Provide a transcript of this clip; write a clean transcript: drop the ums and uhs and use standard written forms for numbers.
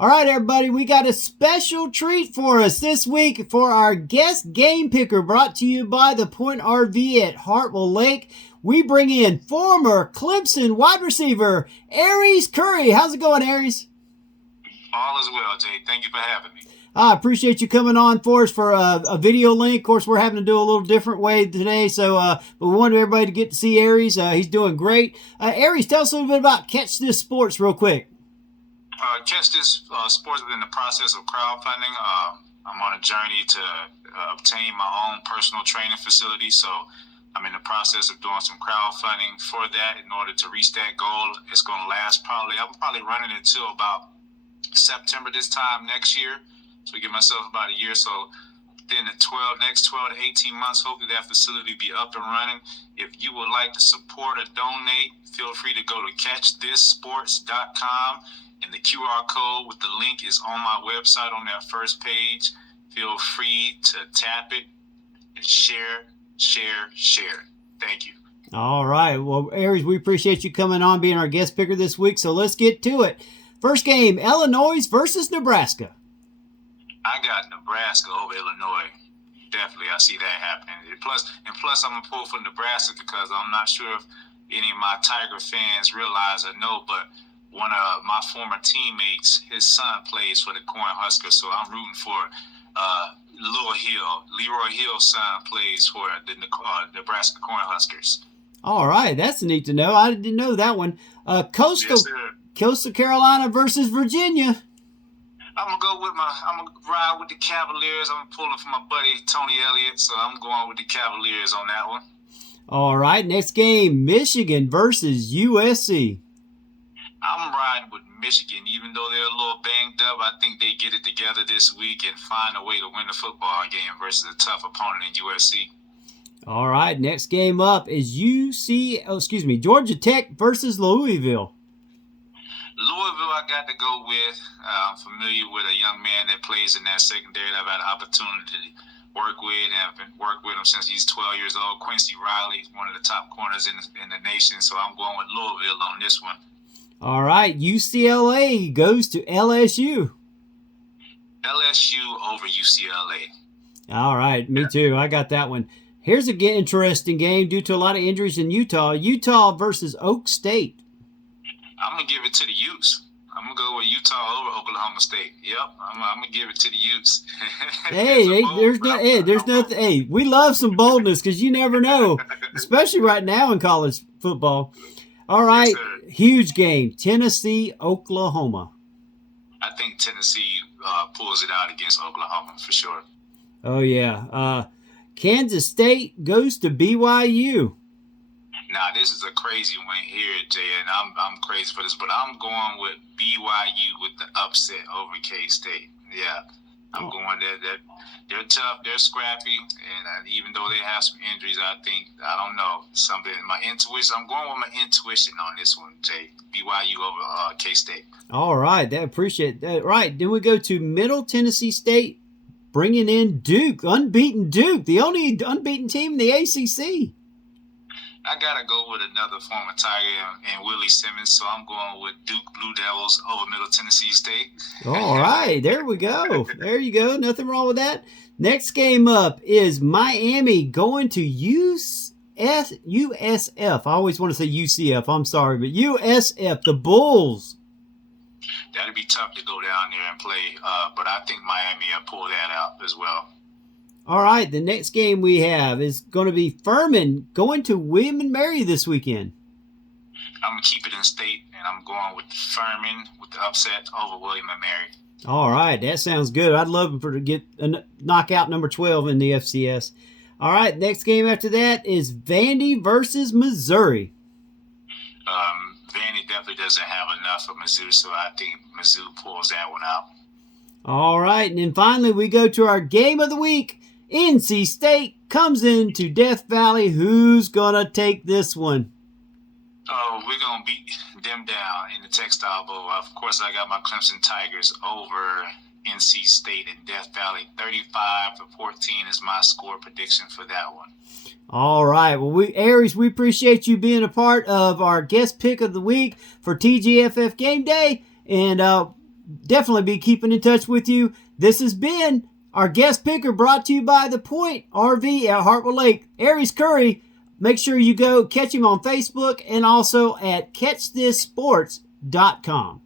All right, everybody, we got a special treat for us this week for our guest game picker brought to you by the Point RV at Hartwell Lake. We bring in former Clemson wide receiver, Airese Currie. How's it going, Airese? All is well, Jay. Thank you for having me. I appreciate you coming on for us for a video link. Of course, we're having to do a little different way today, but we wanted everybody to get to see Airese. He's doing great. Airese, tell us a little bit about Catch This Sports real quick. Catch This Sports is in the process of crowdfunding. I'm on a journey to obtain my own personal training facility, so I'm in the process of doing some crowdfunding for that in order to reach that goal. It's going to last I'm probably running until about September this time next year. So give myself about a year. So within the next 12 to 18 months, hopefully that facility will be up and running. If you would like to support or donate, feel free to go to catchthissports.com. And the QR code with the link is on my website on that first page. Feel free to tap it and share. Thank you. All right. Well, Airese, we appreciate you coming on, being our guest picker this week. So let's get to it. First game, Illinois versus Nebraska. I got Nebraska over Illinois. Definitely, I see that happening. Plus, I'm going to pull for Nebraska because I'm not sure if any of my Tiger fans realize or know, but one of my former teammates, his son plays for the Cornhuskers, so I'm rooting for Leroy Hill's son plays for the Nebraska Cornhuskers. All right, that's neat to know. I didn't know that one. Coastal Carolina versus Virginia. I'm gonna ride with the Cavaliers. I'm pulling for my buddy Tony Elliott, so I'm going with the Cavaliers on that one. All right, next game, Michigan versus USC. I'm riding with Michigan, even though they're a little banged up. I think they get it together this week and find a way to win the football game versus a tough opponent in USC. All right, next game up is Georgia Tech versus Louisville. Louisville, I got to go with. I'm familiar with a young man that plays in that secondary that I've had an opportunity to work with, and I've been worked with him since he's 12 years old. Quincy Riley, one of the top corners in the nation, so I'm going with Louisville on this one. All right, UCLA goes to LSU. LSU over UCLA. All right, me too. I got that one. Here's an interesting game due to a lot of injuries in Utah. Utah versus Oak State. I'm going to give it to the Utes. I'm going to go with Utah over Oklahoma State. Yep, I'm going to give it to the Utes. There's nothing. Hey, we love some boldness because you never know, especially right now in college football. All right, yes, huge game, Tennessee, Oklahoma. I think Tennessee pulls it out against Oklahoma for sure. Oh, yeah. Kansas State goes to BYU. Now, this is a crazy one here, Jay, and I'm crazy for this, but I'm going with BYU with the upset over K-State. Yeah, I'm going there. They're tough, they're scrappy, and even though they have some injuries, I don't know, something in my intuition. I'm going with my intuition on this one, Jay. BYU over K-State. All right, appreciate that. Right, then we go to Middle Tennessee State, bringing in Duke, unbeaten Duke, the only unbeaten team in the ACC. I got to go with another former Tiger and Willie Simmons, so I'm going with Duke Blue Devils over Middle Tennessee State. All right, there we go. There you go. Nothing wrong with that. Next game up is Miami going to USF. I always want to say UCF. I'm sorry, but USF, the Bulls. That'd be tough to go down there and play, but I think Miami will pull that out as well. All right, the next game we have is going to be Furman going to William & Mary this weekend. I'm going to keep it in state, and I'm going with Furman with the upset over William & Mary. All right, that sounds good. I'd love to get a knockout number 12 in the FCS. All right, next game after that is Vandy versus Missouri. Vandy definitely doesn't have enough of Mizzou, so I think Mizzou pulls that one out. All right, and then finally we go to our game of the week. NC State comes into Death Valley. Who's going to take this one? Oh, we're going to beat them down in the Textile Bowl. Of course, I got my Clemson Tigers over NC State in Death Valley. 35-14 is my score prediction for that one. All right. Well, Airese, we appreciate you being a part of our guest pick of the week for TGFF Game Day. And definitely be keeping in touch with you. This has been our guest picker brought to you by The Point RV at Hartwell Lake. Airese Currie, make sure you go catch him on Facebook and also at catchthissports.com.